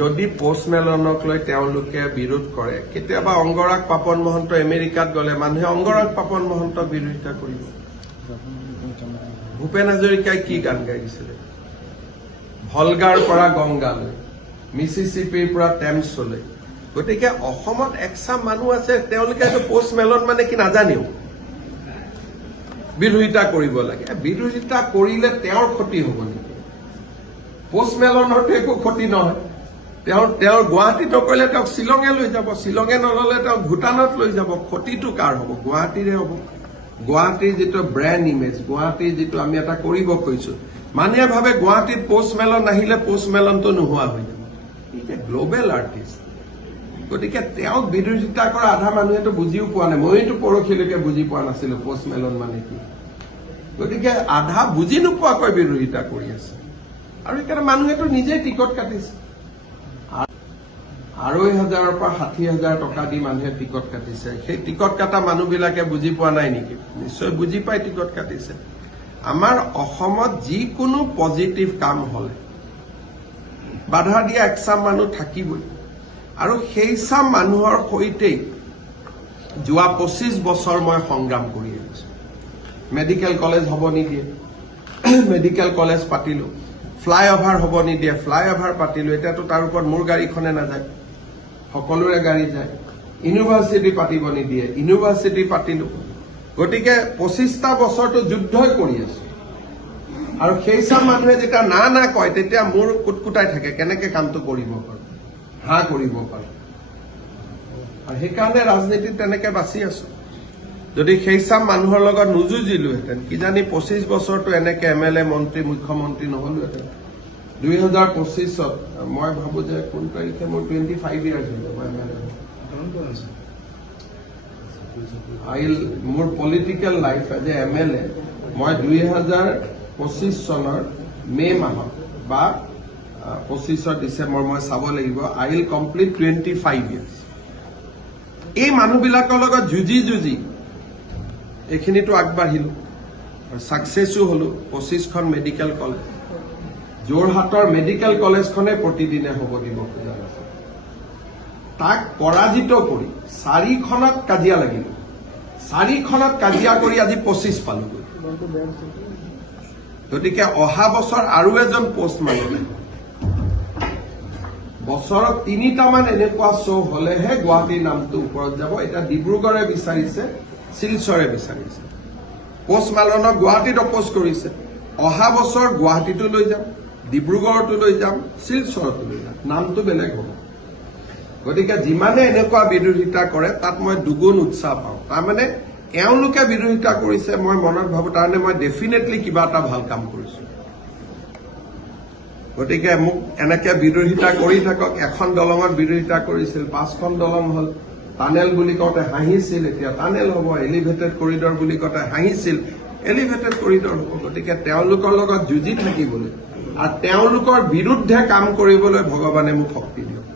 যদি পোষ্টমেলনক লৈ তেওঁলোকে বিৰোধ কৰে কেতিয়াবা অংগৰাগ পাপন মহন্ত আমেৰিকাত গলে মানুহে অংগৰাগ পাপন মহন্তক বিৰোধিতা কৰিব ভূপেন হাজৰিকাই কি গান গাইছিলে ভলগাৰ পৰা গংগালৈ মিছিছিপিৰ পৰা টেমছলৈ গতিকে অসমত একচাম মানুহ আছে তেওঁলোকে পোষ্টমেলন মানে কি নাজানিও বিৰোধিতা কৰিব লাগে বিৰোধিতা কৰিলে তেওঁৰ ক্ষতি হ'ব নেকি পোষ্টমেলনৰতো একো ক্ষতি নহয় তেওঁৰ গুৱাহাটী নকৰিলে তেওঁক শ্বিলঙে লৈ যাব শ্বিলঙে নললে তেওঁক ভূটানত লৈ যাব ক্ষতিটো কাৰ হ'ব গুৱাহাটীৰে হ'ব গুৱাহাটীৰ যিটো ব্ৰেণ্ড ইমেজ গুৱাহাটীৰ যিটো আমি এটা কৰিব খুজিছো মানুহে ভাবে গুৱাহাটীত পোষ্টমেলন আহিলে পোষ্টমেলনটো নোহোৱা হৈ যাব এতিয়া গ্ল'বেল আৰ্টিষ্ট গতিকে তেওঁক বিৰোধিতা কৰা আধা মানুহেতো বুজিও পোৱা নাই মইতো পৰহিলৈকে বুজি পোৱা নাছিলো পোষ্টমেলন মানে কি গতিকে আধা বুজি নোপোৱাকৈ বিৰোধিতা কৰি আছে আৰু সেইকাৰণে মানুহেতো নিজেই টিকট কাটিছে 6,500 পৰা 60,000 টকা দি মানুহে টিকট কাটিছে সেই টিকট কাটা মানুহবিলাকে বুজি পোৱা নাই নেকি নিশ্চয় বুজি পাই টিকট কাটিছে আমাৰ অসমত যিকোনো পজিটিভ কাম হলে বাধা দিয়া একচাম মানুহ থাকিবই আৰু সেই চাম মানুহৰ সৈতেই যোৱা 25 বছৰ মই সংগ্ৰাম কৰি আহিছো মেডিকেল কলেজ হ'ব নিদিয়ে মেডিকেল কলেজ পাতিলো ফ্লাইঅভাৰ হ'ব নিদিয়ে ফ্লাইঅভাৰ পাতিলো এতিয়াতো তাৰ ওপৰত মোৰ গাড়ীখনে নাযায় সকলোৰে গাড়ী যায় ইউনিভাৰ্চিটি পাতিব নিদিয়ে ইউনিভাৰ্চিটি পাতিলো গতিকে 25টা বছৰটো যুদ্ধই কৰি আছো আৰু সেই চাম মানুহে যেতিয়া না না কয় তেতিয়া মোৰ কুটকুটাই থাকে কেনেকে কামটো কৰিব পাৰো হা কৰিব পাৰো আৰু সেইকাৰণে ৰাজনীতিত তেনেকে বাচি আছো যদি সেই চাম মানুহৰ লগত নুযুঁজিলোহেঁতেন কিজানি 25 বছৰটো এনেকে এমএলএ মন্ত্ৰী মুখ্যমন্ত্ৰী নহলোহেঁতেন 2025ত মই ভাবো যে কোন তাৰিখে মোৰ 25 ইয়াৰ্ছ হ'ল মোৰ political life as a MLA মই 2025 চনৰ মে মাহত বা 25 ডিচেম্বৰ মই চাব লাগিব আই উইল কমপ্লিট 25 ইয়াৰ্ছ এই মানুহবিলাকৰ লগত যুঁজি এইখিনিতো আগবাঢ়িলো ছাকচেছো হলো 25খন মেডিকেল কলেজ যোৰহাটৰ মেডিকেল কলেজখনে প্ৰতিদিনে হ'ব দিব খোজা আছে তাক পৰাজিত কৰি 4খনত কাজিয়া লাগিল 4খনত কাজিয়া কৰি আজি 25 পালোগৈ গতিকে অহা বছৰ আৰু এজন পোষ্ট মাৰিলে বছৰত 3টামান এনেকুৱা শ্ব' হলেহে গুৱাহাটীৰ নামটো ওপৰত যাব এতিয়া ডিব্ৰুগড়ে বিচাৰিছে শিলচৰে বিচাৰিছে পোষ্টমেলনক গুৱাহাটীত অপ'জ কৰিছে অহা বছৰ গুৱাহাটীতো লৈ যাম ডিব্ৰুগড়তো লৈ যাম শিলচৰতো লৈ যাম নামটো বেলেগ হ'ব গতিকে যিমানে এনেকুৱা বিৰোধিতা কৰে তাত মই দুগুণ উৎসাহ পাওঁ তাৰমানে এওঁলোকে বিৰোধিতা কৰিছে মই মনত ভাবো তাৰমানে মই ডেফিনেটলি কিবা এটা ভাল কাম কৰিছো গতিকে মোক এনেকে বিৰোধিতা কৰি থাকক এখন দলঙত বিৰোধিতা কৰিছিল 5খন দলং হল টানেল বুলি কওঁতে হাঁহিছিল এতিয়া টানেল হ'ব এলিভেটেড কৰিডৰ বুলি কওঁতে হাঁহিছিল এলিভেটেড কৰিডৰ হ'ব গতিকে তেওঁলোকৰ লগত যুঁজি থাকিবলৈ আৰু তেওঁলোকৰ বিৰুদ্ধে কাম কৰিবলৈ ভগৱানে মোক শক্তি দিয়ক